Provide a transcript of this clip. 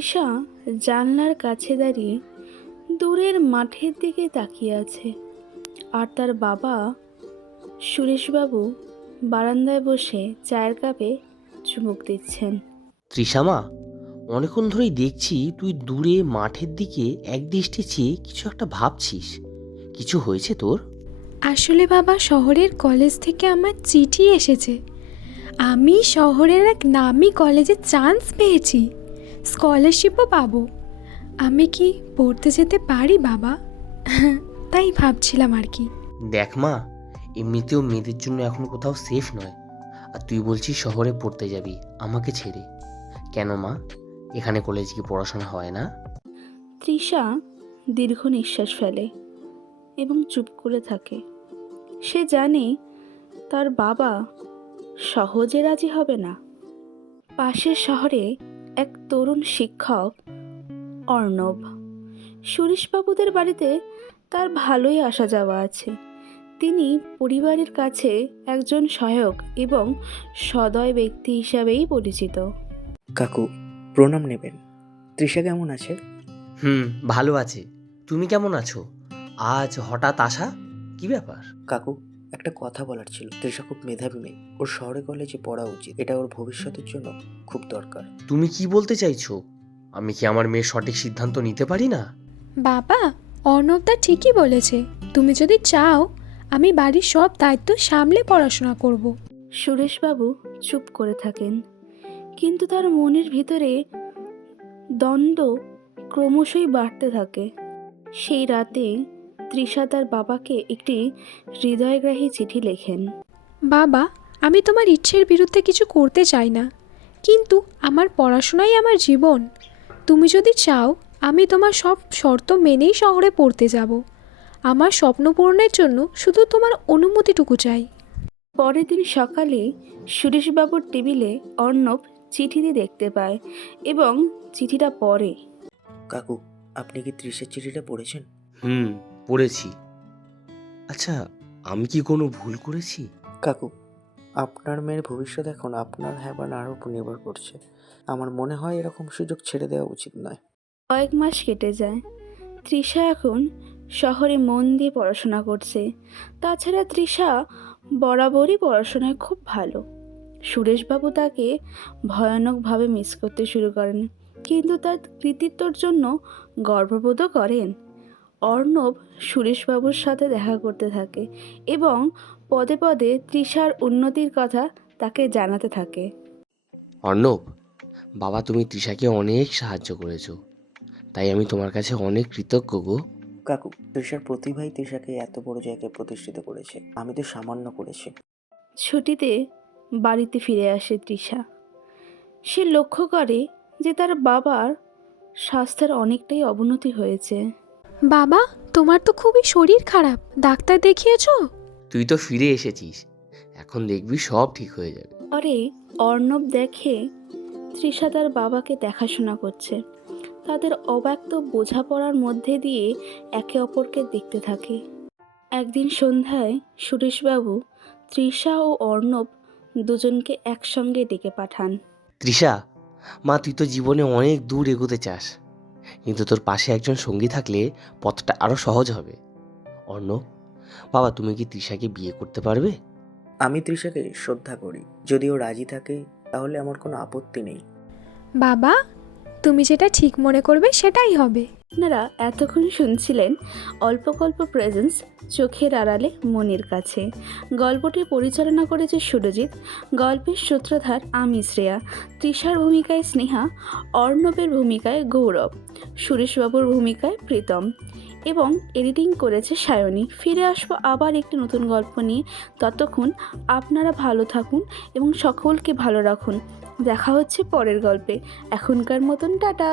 তৃষা জানলার কাছে দাঁড়িয়ে দূরের মাঠের দিকে তাকিয়ে আছে, আর তার বাবা সুরেশবাবু বারান্দায় বসে চায়ের কাপে চুমুক দিচ্ছেন। তৃষামা, অনেকক্ষণ ধরেই দেখছি তুই দূরে মাঠের দিকে একদৃষ্টে চেয়ে কিছু একটা ভাবছিস। কিছু হয়েছে তোর? আসলে বাবা, শহরের কলেজ থেকে আমার চিঠি এসেছে। আমি শহরের এক নামি কলেজে চান্স পেয়েছি, স্কলারশিপও পাবো। আমি কি পড়তে যেতে পারি বাবা? তাই ভাবছিলাম আর কি। দেখ মা, এমনিতেও মেয়েদের জন্য এখন কোথাও সেফ নয়, আর তুই বলছিস শহরে পড়তে যাবি আমাকে ছেড়ে। কেন মা, এখানে কলেজে কি পড়াশোনা হয় না? তৃষা দীর্ঘ নিঃশ্বাস ফেলে এবং চুপ করে থাকে। সে জানে তার বাবা সহজে রাজি হবে না। পাশের শহরে এক তরুণ শিক্ষক অর্ণব, সুরেশবাবুদের বাড়িতে তার ভালোই আসা যাওয়া আছে। তিনি পরিবারের কাছে একজন সহায়ক এবং সদয় ব্যক্তি হিসাবেই পরিচিত। কাকু, প্রণাম নেবেন। তৃষা কেমন আছে? ভালো আছে। তুমি কেমন আছো? আজ হঠাৎ আসা, কি ব্যাপার? কাকু, একটা কথা বলার ছিল। তৃষা খুব মেধাবী মেয়ে, ওর শহরে কলেজে পড়া উচিত। এটা ওর ভবিষ্যতের জন্য খুব দরকার। তুমি কি বলতে চাইছো? আমি কি আমার মেয়ের সঠিক সিদ্ধান্ত নিতে পারি না? বাবা, অর্ণবদা ঠিকই বলেছে। তুমি যদি চাও, আমি বাড়ির সব দায়িত্ব সামলে পড়াশোনা করব। সুরেশবাবু চুপ করে থাকেন, কিন্তু তার মনের ভিতরে দ্বন্দ্ব ক্রমশই বাড়তে থাকে। সেই রাতে তৃষা তার বাবাকে একটি হৃদয়গ্রাহী চিঠি লেখেন। বাবা, আমি তোমার ইচ্ছের বিরুদ্ধে কিছু করতে চাই না, কিন্তু আমার পড়াশোনাই আমার জীবন। তুমি যদি চাও, আমি তোমার সব শর্ত মেনেই শহরে পড়তে যাব। আমার স্বপ্ন পূরণের জন্য শুধু তোমার অনুমতিটুকু চাই। পরের দিন সকালে সুরেশবাবুর টেবিলে অর্ণব চিঠিটি দেখতে পায় এবং চিঠিটা পড়ে। কাকু, আপনি কি তৃষার চিঠিটা পড়েছেন? পড়েছি। আচ্ছা, আমি কি কোনো ভুল করেছি? কাকু, আপনার মেয়ের ভবিষ্যৎ এখন আপনার হ্যাঁ বা নার উপর নির্ভর করছে। আমার মনে হয় এরকম সুযোগ ছেড়ে দেওয়া উচিত নয়। কয়েক মাস কেটে যায়। তৃষা এখন শহরে মন দিয়ে পড়াশোনা করছে। তাছাড়া তৃষা বরাবরই পড়াশোনায় খুব ভালো। সুরেশবাবু তাকে ভয়ানকভাবে মিস করতে শুরু করেন, কিন্তু তার কৃতিত্বর জন্য গর্ববোধও করেন। অর্ণব সুরেশবাবুর সাথে দেখা করতে থাকে এবং পদে পদে তৃষার উন্নতির কথা তাকে জানাতে থাকে। অর্ণব, বাবা তুমি তৃষাকে অনেক সাহায্য করেছো, তাই আমি তোমার কাছে অনেক কৃতজ্ঞ গো। কাকু, তৃষার প্রতিভাই তৃষাকে এত বড় জায়গায় প্রতিষ্ঠিত করেছে। আমি তো সামান্য করেছি। ছুটিতে বাড়িতে ফিরে আসে তৃষা। সে লক্ষ্য করে যে তার বাবার স্বাস্থ্যের অনেকটাই অবনতি হয়েছে। বাবা, তোমার তো খুবই শরীর খারাপ, ডাক্তার দেখিয়েছো? তুই তো ফিরে এসেছিস, এখন দেখবি সব ঠিক হয়ে যাবে। পরে অর্ণব দেখে তৃষা তার বাবাকে দেখাশোনা করছে। তাদের অব্যক্ত বোঝাপড়ার মধ্যে দিয়ে একে অপরকে দেখতে থাকে। একদিন সন্ধ্যায় সুরেশবাবু তৃষা ও অর্ণব দুজনকে একসঙ্গে ডেকে পাঠান। তৃষা, মা তুই তো জীবনে অনেক দূর এগোতে চাস, কিন্তু তোর পাশে একজন সঙ্গী থাকলে পথটা আরো সহজ হবে। অর্ণব, বাবা তুমি কি তৃষাকে বিয়ে করতে পারবে? আমি তৃষাকে শ্রদ্ধা করি। যদি ও রাজি থাকে তাহলে আমার কোনো আপত্তি নেই। বাবা, তুমি যেটা ঠিক মনে করবে সেটাই হবে। আপনারা এতক্ষণ শুনছিলেন অল্প গল্প প্রেজেন্স চোখের আড়ালে মনির কাছে। গল্পটি পরিচালনা করেছে সুরজিৎ। গল্পের সূত্রধার আমি শ্রেয়া। তৃষার ভূমিকায় স্নেহা, অর্ণবের ভূমিকায় গৌরব, সুরেশবাবুর ভূমিকায় প্রীতম এবং এডিটিং করেছে সায়নী। ফিরে আসবো আবার একটি নতুন গল্প নিয়ে। ততক্ষণ আপনারা ভালো থাকুন এবং সকলকে ভালো রাখুন। দেখা হচ্ছে পরের গল্পে। এখনকার মতন টাটা।